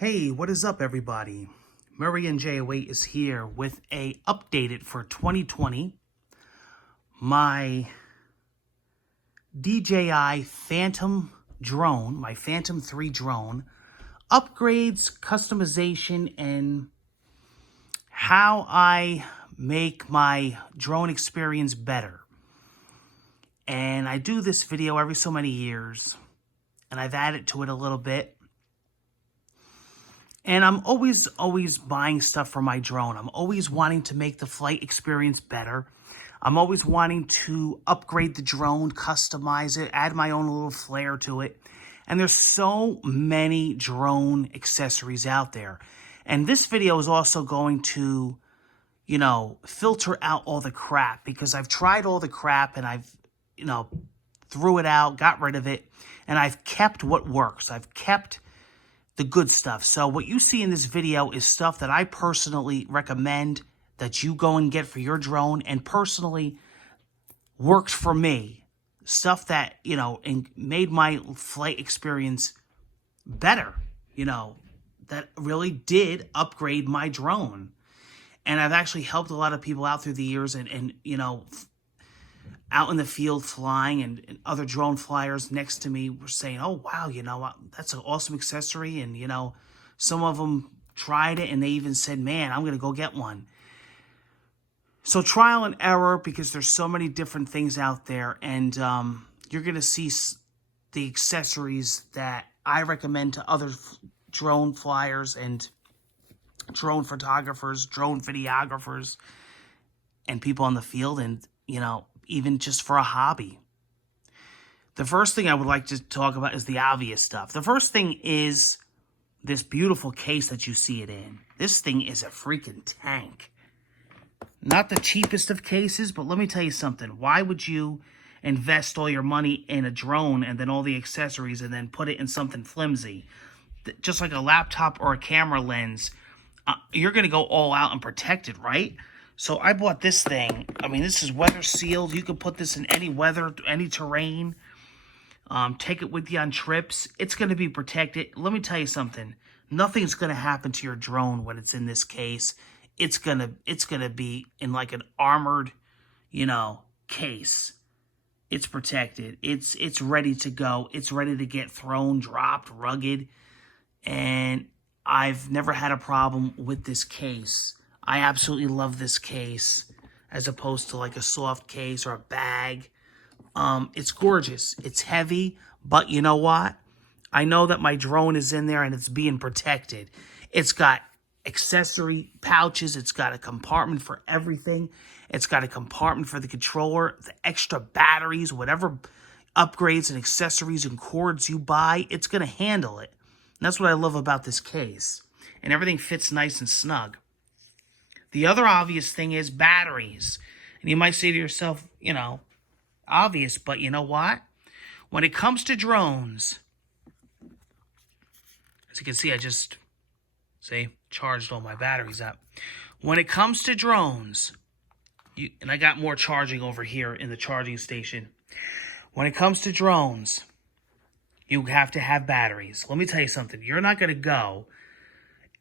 Hey, what is up, everybody? Murray and J08 is here with a updated for 2020. My DJI Phantom drone, my Phantom 3 drone, upgrades, customization, and how I make my drone experience better. And I do this video every so many years, and I've added to it a little bit. And I'm always buying stuff for my drone. I'm always wanting to make the flight experience better. I'm always wanting to upgrade the drone, customize it, add my own little flair to it. And there's so many drone accessories out there. And this video is also going to, filter out all the crap, because I've tried all the crap and I've, threw it out, got rid of it, and I've kept what works. I've kept the good stuff. So what you see in this video is stuff that I personally recommend that you go and get for your drone, and personally worked for me. Stuff that, and made my flight experience better, that really did upgrade my drone. And I've actually helped a lot of people out through the years, and out in the field flying, and other drone flyers next to me were saying, oh, wow, that's an awesome accessory. And, some of them tried it and they even said, man, I'm going to go get one. So trial and error, because there's so many different things out there. And you're going to see the accessories that I recommend to other drone flyers and drone photographers, drone videographers, and people on the field, and, even just for a hobby. The first thing I would like to talk about is the obvious stuff. The first thing is this beautiful case that you see it in. This thing is a freaking tank. Not the cheapest of cases, but let me tell you something. Why would you invest all your money in a drone and then all the accessories and then put it in something flimsy? Just like a laptop or a camera lens, you're going to go all out and protect it, right? So I bought this thing. I mean, this is weather sealed. You can put this in any weather, any terrain. Take it with you on trips. It's going to be protected. Let me tell you something. Nothing's going to happen to your drone when it's in this case. It's gonna be in like an armored, case. It's protected. It's ready to go. It's ready to get thrown, dropped, rugged. And I've never had a problem with this case. I absolutely love this case as opposed to like a soft case or a bag. It's gorgeous. It's heavy, but you know what? I know that my drone is in there and it's being protected. It's got accessory pouches. It's got a compartment for everything. It's got a compartment for the controller, the extra batteries, whatever upgrades and accessories and cords you buy, it's going to handle it. And that's what I love about this case. And everything fits nice and snug. The other obvious thing is batteries. And you might say to yourself, obvious, but you know what? When it comes to drones, as you can see, I just, charged all my batteries up. When it comes to drones, and I got more charging over here in the charging station. When it comes to drones, you have to have batteries. Let me tell you something. You're not going to go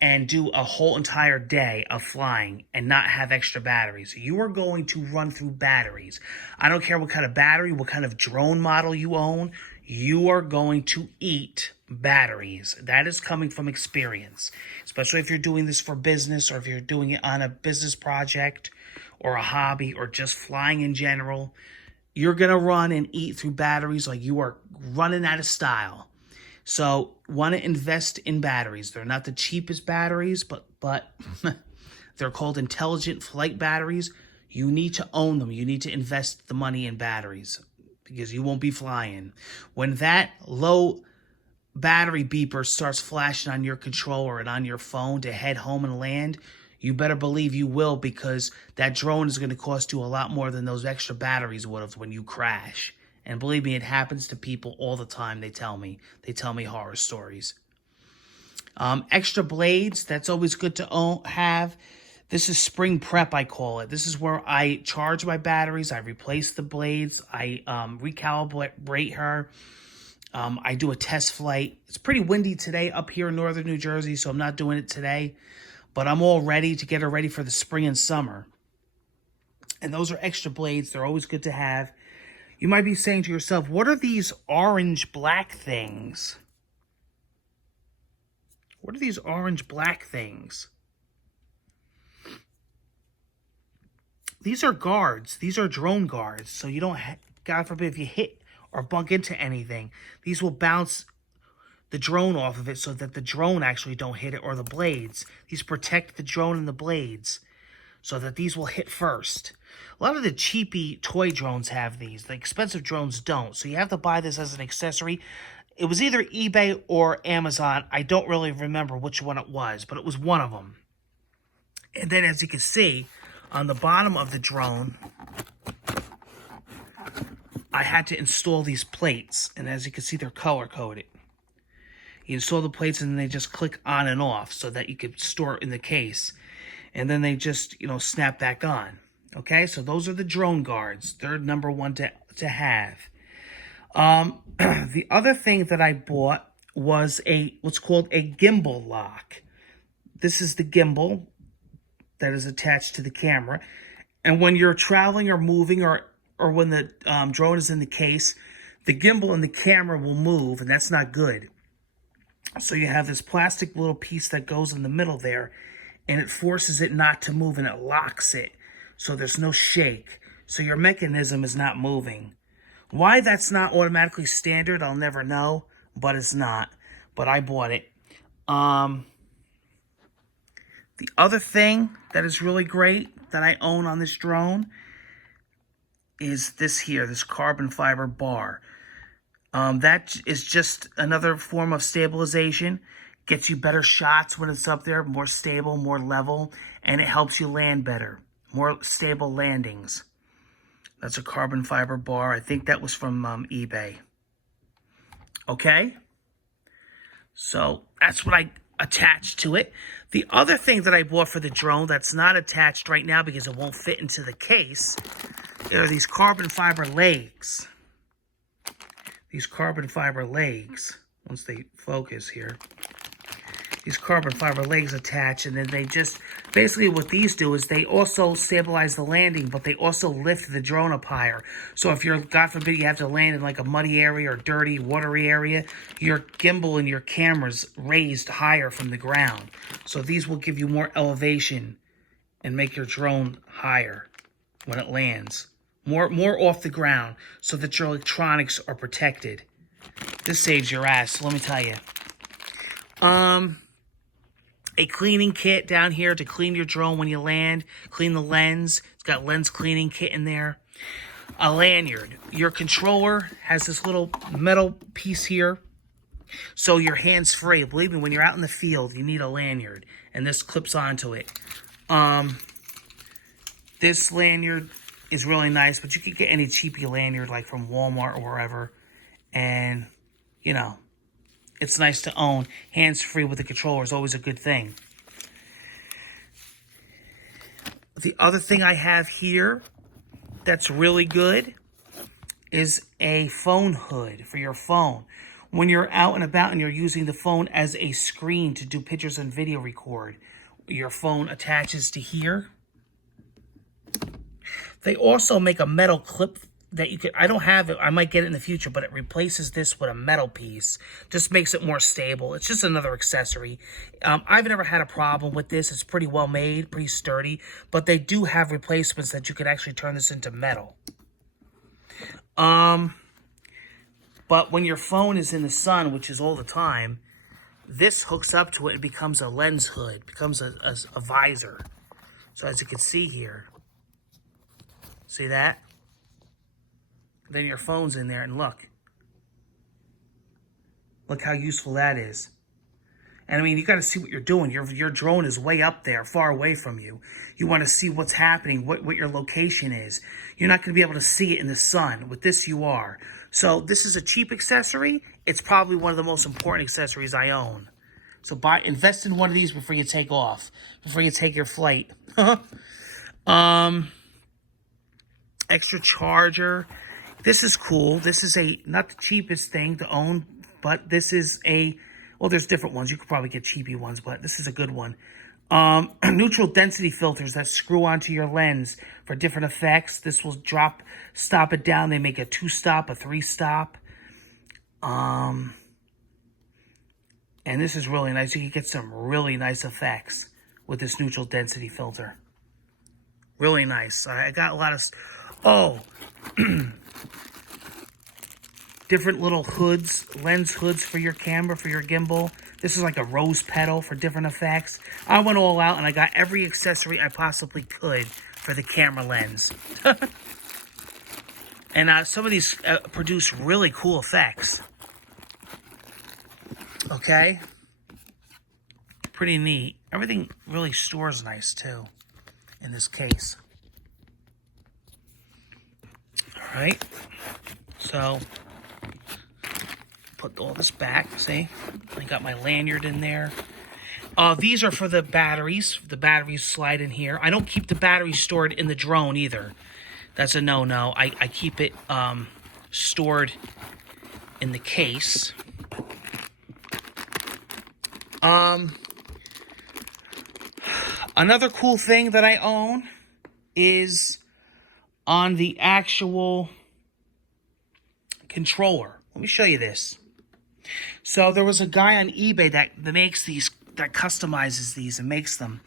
and do a whole entire day of flying and not have extra batteries. You are going to run through batteries. I don't care what kind of battery, what kind of drone model you own, you are going to eat batteries. That is coming from experience, especially if you're doing this for business, or if you're doing it on a business project or a hobby or just flying in general. You're going to run and eat through batteries like you are running out of style. So, want to invest in batteries. They're not the cheapest batteries, but they're called intelligent flight batteries. You need to own them. You need to invest the money in batteries, because you won't be flying. When that low battery beeper starts flashing on your controller and on your phone to head home and land, you better believe you will, because that drone is going to cost you a lot more than those extra batteries would have when you crash. And believe me, it happens to people all the time. They tell me horror stories. Extra blades, that's always good to have. This is spring prep, I call it. This is where I charge my batteries. I replace the blades. I recalibrate her. I do a test flight. It's pretty windy today up here in northern New Jersey, so I'm not doing it today. But I'm all ready to get her ready for the spring and summer. And those are extra blades. They're always good to have. You might be saying to yourself, what are these orange-black things? What are these orange-black things? These are guards. These are drone guards. So you don't, God forbid, if you hit or bump into anything, these will bounce the drone off of it so that the drone actually don't hit it, or the blades. These protect the drone and the blades so that these will hit first. A lot of the cheapy toy drones have these. The expensive drones don't. So you have to buy this as an accessory. It was either eBay or Amazon. I don't really remember which one it was, but it was one of them. And then as you can see, on the bottom of the drone, I had to install these plates. And as you can see, they're color-coded. You install the plates and then they just click on and off so that you could store it in the case. And then they just, snap back on. Okay, so those are the drone guards. They're number one to have. The other thing that I bought was what's called a gimbal lock. This is the gimbal that is attached to the camera. And when you're traveling or moving or when the drone is in the case, the gimbal and the camera will move, and that's not good. So you have this plastic little piece that goes in the middle there, and it forces it not to move, and it locks it. So there's no shake. So your mechanism is not moving. Why that's not automatically standard, I'll never know, but it's not. But I bought it. The other thing that is really great that I own on this drone is this here, this carbon fiber bar. That is just another form of stabilization. Gets you better shots when it's up there, more stable, more level, and it helps you land better. More stable landings. That's a carbon fiber bar. I think that was from eBay. Okay? So that's what I attached to it. The other thing that I bought for the drone that's not attached right now because it won't fit into the case are these carbon fiber legs. These carbon fiber legs, once they focus here, these carbon fiber legs attach, and then they just, basically what these do is they also stabilize the landing, but they also lift the drone up higher. So if you're, God forbid, you have to land in like a muddy area or dirty, watery area, your gimbal and your camera's raised higher from the ground. So these will give you more elevation and make your drone higher when it lands. More off the ground so that your electronics are protected. This saves your ass, let me tell you. A cleaning kit down here to clean your drone when you land. Clean the lens. It's got lens cleaning kit in there. A lanyard. Your controller has this little metal piece here. So you're hands-free. Believe me, when you're out in the field, you need a lanyard. And this clips onto it. This lanyard is really nice, but you could get any cheapy lanyard like from Walmart or wherever. And, it's nice to own. Hands-free with the controller is always a good thing. The other thing I have here that's really good is a phone hood for your phone. When you're out and about and you're using the phone as a screen to do pictures and video record, your phone attaches to here. They also make a metal clip that you could, I don't have it, I might get it in the future, but it replaces this with a metal piece. Just makes it more stable. It's just another accessory. I've never had a problem with this. It's pretty well made, pretty sturdy, but they do have replacements that you could actually turn this into metal. But when your phone is in the sun, which is all the time, this hooks up to it and becomes a lens hood, becomes a visor. So as you can see here, see that? Then your phone's in there, and look how useful that is. And I mean, you got to see what you're doing. Your drone is way up there, far away from you. You want to see what's happening, what your location is. You're not going to be able to see it in the sun. With this, you are. So this is a cheap accessory. It's probably one of the most important accessories I own. So invest in one of these before you take off, before you take your flight. Extra charger. This is cool. This is not the cheapest thing to own, but this is well, there's different ones. You could probably get cheapy ones, but this is a good one. Neutral density filters that screw onto your lens for different effects. This will stop it down. They make a 2-stop, a 3-stop. And this is really nice. You can get some really nice effects with this neutral density filter. Really nice. I got a lot of... different little hoods, lens hoods for your camera, for your gimbal. This is like a rose petal for different effects. I went all out and I got every accessory I possibly could for the camera lens. And some of these produce really cool effects. Okay? Pretty neat. Everything really stores nice too in this case. Alright. So... put all this back, see? I got my lanyard in there. These are for the batteries. The batteries slide in here. I don't keep the batteries stored in the drone either. That's a no-no. I keep it stored in the case. Another cool thing that I own is on the actual controller. Let me show you this. So there was a guy on eBay that makes these, that customizes these and makes them.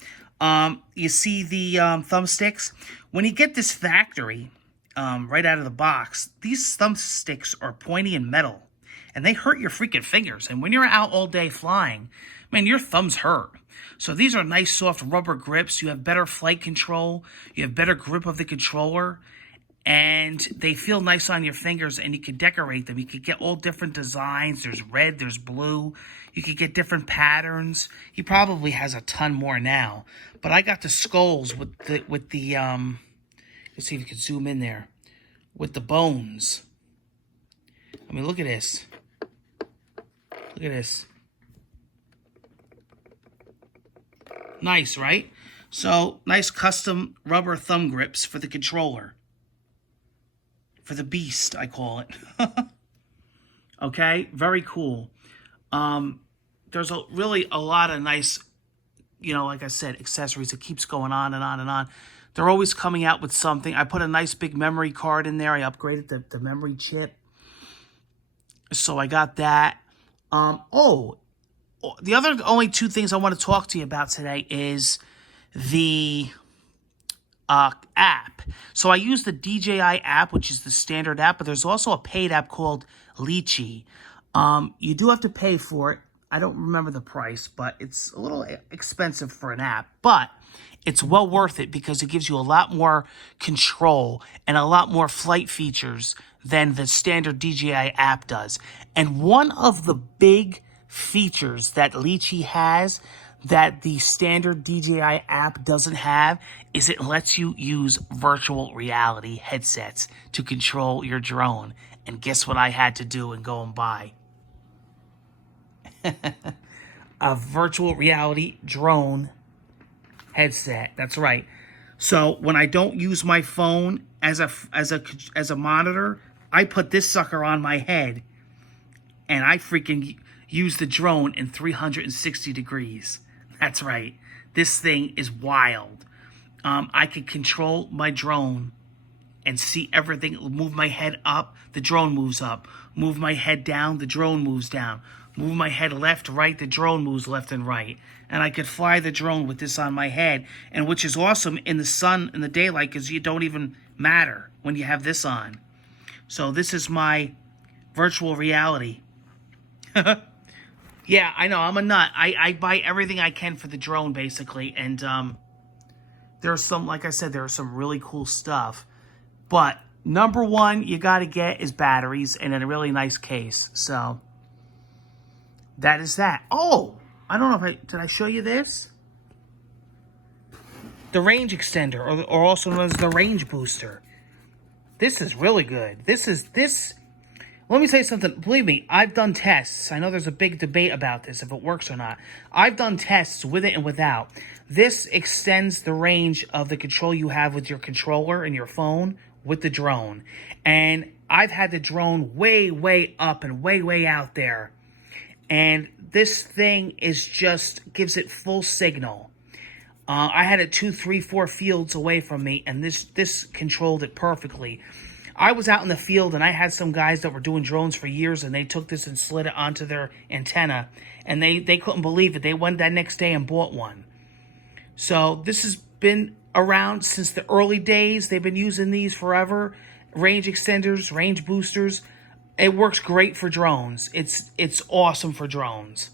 You see the thumbsticks? When you get this factory, right out of the box, these thumbsticks are pointy and metal. And they hurt your freaking fingers. And when you're out all day flying, man, your thumbs hurt. So these are nice soft rubber grips. You have better flight control. You have better grip of the controller. And they feel nice on your fingers, and you can decorate them. You can get all different designs. There's red, there's blue. You can get different patterns. He probably has a ton more now. But I got the skulls with the let's see if you can zoom in there, with the bones. I mean, look at this. Look at this. Nice, right? So, nice custom rubber thumb grips for the controller. For the beast, I call it. Okay, very cool. There's really a lot of nice, like I said, accessories. It keeps going on and on and on. They're always coming out with something. I put a nice big memory card in there. I upgraded the memory chip. So I got that. The only two things I want to talk to you about today is the app. So I use the DJI app, which is the standard app, but there's also a paid app called Lychee. You do have to pay for it. I don't remember the price, but it's a little expensive for an app, but it's well worth it because it gives you a lot more control and a lot more flight features than the standard DJI app does. And one of the big features that Lychee has that the standard DJI app doesn't have is it lets you use virtual reality headsets to control your drone. And guess what I had to do and go and buy? A virtual reality drone headset. That's right. So when I don't use my phone as a monitor, I put this sucker on my head and I freaking use the drone in 360 degrees. That's right. This thing is wild. I can control my drone and see everything. Move my head up, the drone moves up. Move my head down, the drone moves down. Move my head left, right, the drone moves left and right. And I could fly the drone with this on my head, and which is awesome in the sun, in the daylight, because you don't even matter when you have this on. So this is my virtual reality. Yeah, I know, I'm a nut. I buy everything I can for the drone, basically. And there's some, like I said, there's some really cool stuff. But number one you got to get is batteries and in a really nice case. So that is that. Oh, I don't know if did I show you this? The range extender, or also known as the range booster. This is really good. Let me tell you something. Believe me, I've done tests. I know there's a big debate about this, if it works or not. I've done tests with it and without. This extends the range of the control you have with your controller and your phone with the drone. And I've had the drone way, way up and way, way out there. And this thing is just, gives it full signal. I had it 2, 3, 4 fields away from me, and this controlled it perfectly. I was out in the field, and I had some guys that were doing drones for years, and they took this and slid it onto their antenna, and they couldn't believe it. They went that next day and bought one. So this has been around since the early days. They've been using these forever. Range extenders, range boosters. It works great for drones. It's awesome for drones.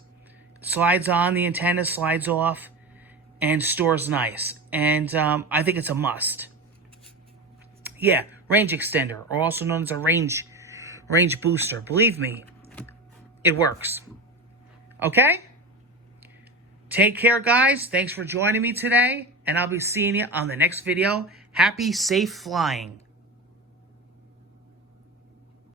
Slides on, the antenna slides off, and stores nice. And I think it's a must. Yeah, range extender, or also known as a range booster. Believe me, it works. Okay? Take care, guys. Thanks for joining me today, and I'll be seeing you on the next video. Happy, safe flying.